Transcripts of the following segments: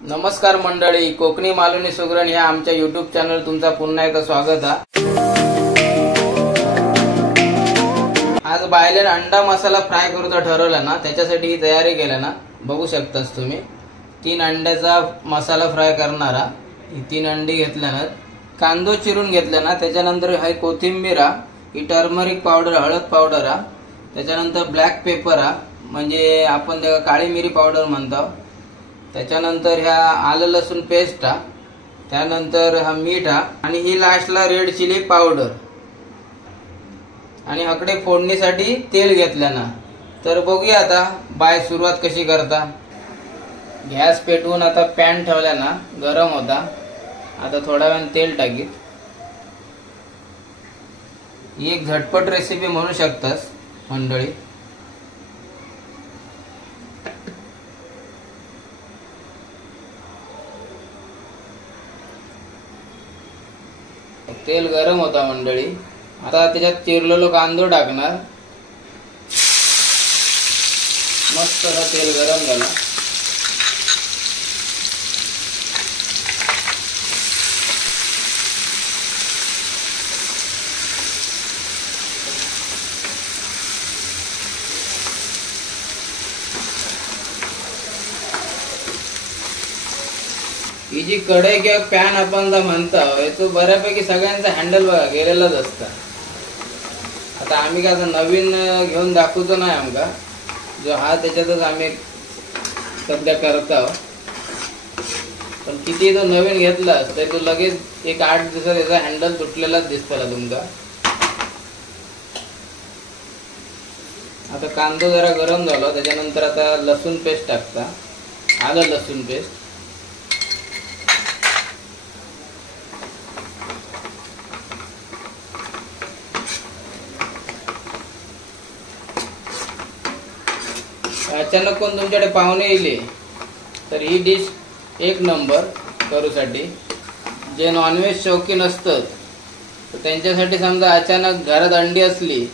नमस्कार मंडळी, कोकणी मालवणी सुगरण या आमच्या युट्यूब चॅनल तुमचा पुन्हा एकदा स्वागत आहे। आज बायलेन अंडा मसाला फ्राय करूचा ठरवला ना, त्याच्यासाठी ही तयारी केला ना, बघू शकतास तुम्ही। 3 अंड्याचा मसाला फ्राय करणारा, ही 3 अंडी घेतल्यानंतर कांदो चिरून घेतला ना, त्याच्यानंतर हाय कोथिंबीर, ही टर्मरिक पावडर, हळद पावडर, त्याच्यानंतर ब्लॅक पेपर म्हणजे आपण त्याला काळी मिरी पावडर म्हणतो, त्याच्यानंतर ह्या आलं लसूण पेस्ट, त्यानंतर हा मीठ आणि ही लास्टला रेड चिली पावडर आणि हकडे फोडणीसाठी तेल घेतलं ना। तर बघूया आता बाय सुरुवात कशी करता। गॅस पेटवून आता पॅन ठेवला ना, गरम होता। आता थोडा वेळ तेल टाकीत। ही एक झटपट रेसिपी म्हणू शकतास मंडळी। तेल गरम होता मंडळी। आता त्याच्यात चिरलेलो कांदो टाकणार। मस्त असा तेल गरम झाला। ही जी कढई किंवा पॅन आपण जो म्हणतो, तो बऱ्यापैकी सगळ्यांचा हँडल बघा गेलेलाच असता। आता आम्ही काय नवीन घेऊन दाखवतो नाही आमका, जो हा त्याच्यातच आम्ही सध्या करतो। पण किती तो नवीन घेतला तरी तो लगेच एक 8 दिवसात त्याचा हँडल तुटलेलाच दिसतला तुमका। आता कांदो जरा गरम झाला, त्याच्यानंतर आता लसूण पेस्ट टाकता, आलं लसूण पेस्ट। अचानक कोण तुमच्याकडे पाहुणे येले तर ही डिश एक नंबर करूसाठी। जे नॉनव्हेज शौकीन असतात तर त्यांच्यासाठी समजा अचानक घरात अंडी असली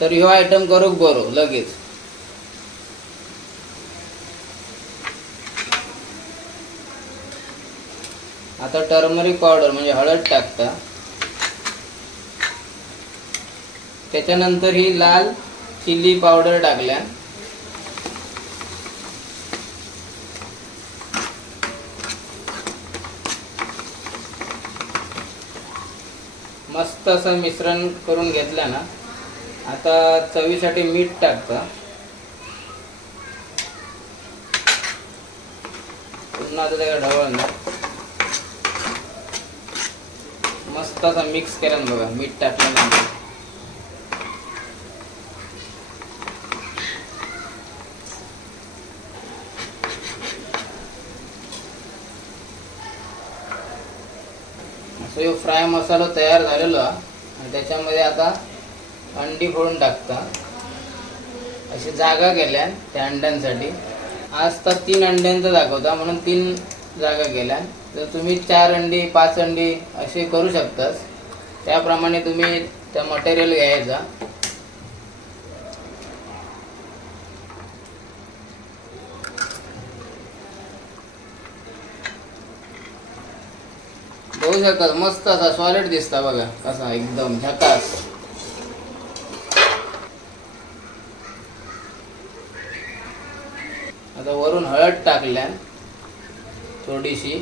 तर ह्यो आयटम करूक बरो लगेच। आता टर्मरिक पावडर म्हणजे हळद टाकता, त्याच्यानंतर ही लाल चिली पावडर टाकल्या। मस्त असं मिश्रण करून घेतलं ना। आता चवीसाठी मीठ टाकता, पुन्हा आता त्याला ढवळणार। मस्त असं मिक्स केलं बघा मीठ टाकल्यानंतर। असं ह्यो फ्राय मसाला तयार झालेलो आणि त्याच्यामध्ये आता अंडी फोडून टाकता। अशी जागा केल्या त्या अंड्यांसाठी। आज तर 3 अंड्यांचा दाखवता म्हणून 3 जागा केल्या। तर तुम्ही 4 अंडी 5 अंडी असे करू शकतास, त्याप्रमाणे तुम्ही त्या मटेरियल घ्यायचा। बघू शकता मस्त असा सॉलिड दिसता बघा, कसा एकदम झकास। आता वरून हळद टाकल्या थोडीशी,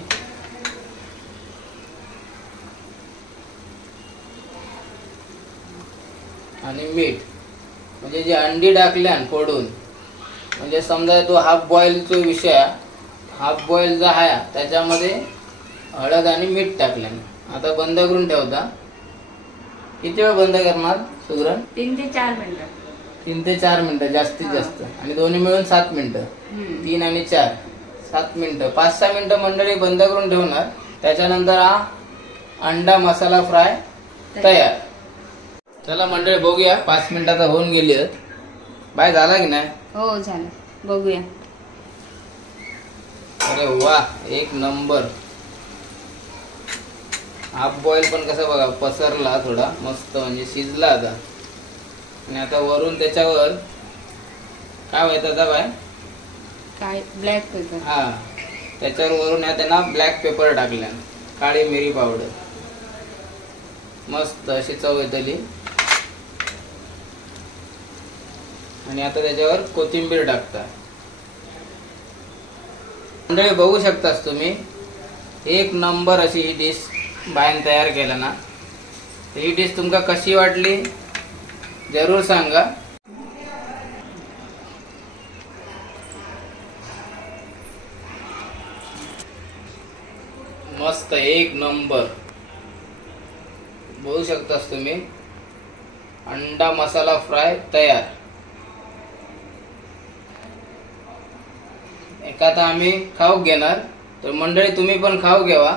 आणि मीठ। म्हणजे जे अंडी टाकल्या फोडून, म्हणजे समजा तो हाफ बॉइलचा विषय, हाफ बॉइल जो आहे त्याच्यामध्ये हळद आणि मीठ टाकले। आता बंद करून ठेवता। किती वेळ बंद करणार सुगरण? 3 ते 4 मिनिटं। 3 ते 4 मिनिटं जास्तीत जास्त, आणि दोन्ही मिळून 7 मिनिटं। 3 आणि 4 7 मिनिटं, 5-6 मिनिटं मंडळी बंद करून ठेवणार। त्याच्यानंतर हा अंडा मसाला फ्राय तयार। चला मंडळी बघूया, 5 मिनिटाचा होऊन गेली। बाय झाला की नाही? हो झालं, बघूया। अरे वाह, एक नंबर। हाफ बॉईल पण कसं बघा पसरला थोडा, मस्त म्हणजे शिजला आता। आणि आता वरून त्याच्यावर काय व्हायचं आता बाय? काय ब्लॅक पेपर, हा त्याच्यावर वरून त्यांना ब्लॅक पेपर टाकल्या, काळी मिरी पावडर, मस्त अशी चव येतली. आणि आता त्याच्यावर कोथिंबीर टाकता. मंडळी बघू शकतास तुम्ही, एक नंबर अशी ही डिश बायन तयार केला ना. ही डिश तुमका कशी वाटली जरूर सांगा. मस्त एक नंबर. बघू शकतास तुम्ही, अंडा मसाला फ्राय तयार. एखादा आम्ही खाऊ घेणार, तर मंडळी तुम्ही पण खाऊ घेवा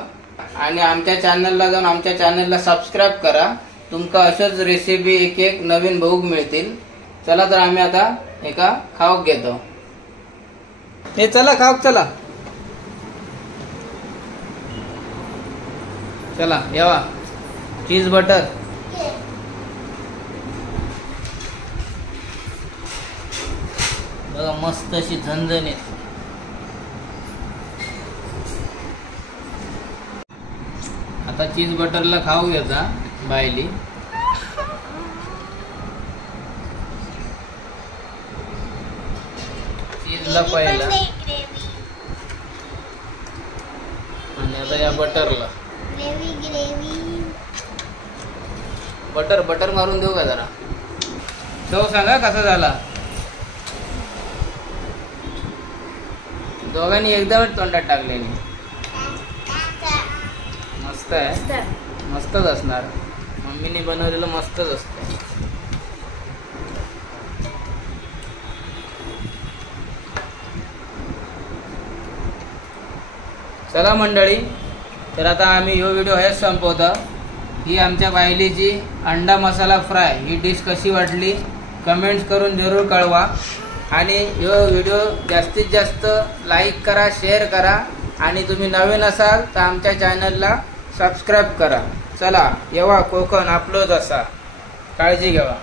आणि आमच्या चॅनलला जाऊन आमच्या चॅनलला सबस्क्राईब करा. तुमका अशाच रेसिपी एक एक नवीन बघूक मिळतील. चला तर आम्ही आता एका खाऊक घेतो. हे चला खाऊक चला. चला येवा. चीज बटर, बघा मस्त अशी झणझणीत. आता चीज बटरला खाऊ घ्यायचा बायली. चीजला पहिला आणि आता या बटरला. बटर बटर मारून देऊ का जरा. चव सांगा कसा झाला. दोघांनी एकदमच तोंडात टाकलेली. मस्त आहे, मस्तच असणार. मम्मीने बनवलेलं मस्तच असतं. चला मंडळी, तर आता आम्ही ह्यो व्हिडिओ हेच संपवतो. ही आमच्या बायलीची अंडा मसाला फ्राय ही डिश कशी वाटली कमेंट्स करून जरूर कळवा. आणि ह्यो व्हिडिओ जास्तीत जास्त लाईक करा, शेअर करा. आणि तुम्ही नवीन असाल तर आमच्या चॅनलला सबस्क्राईब करा. चला येवा, कोकण आपलोच असा. काळजी घ्यावा.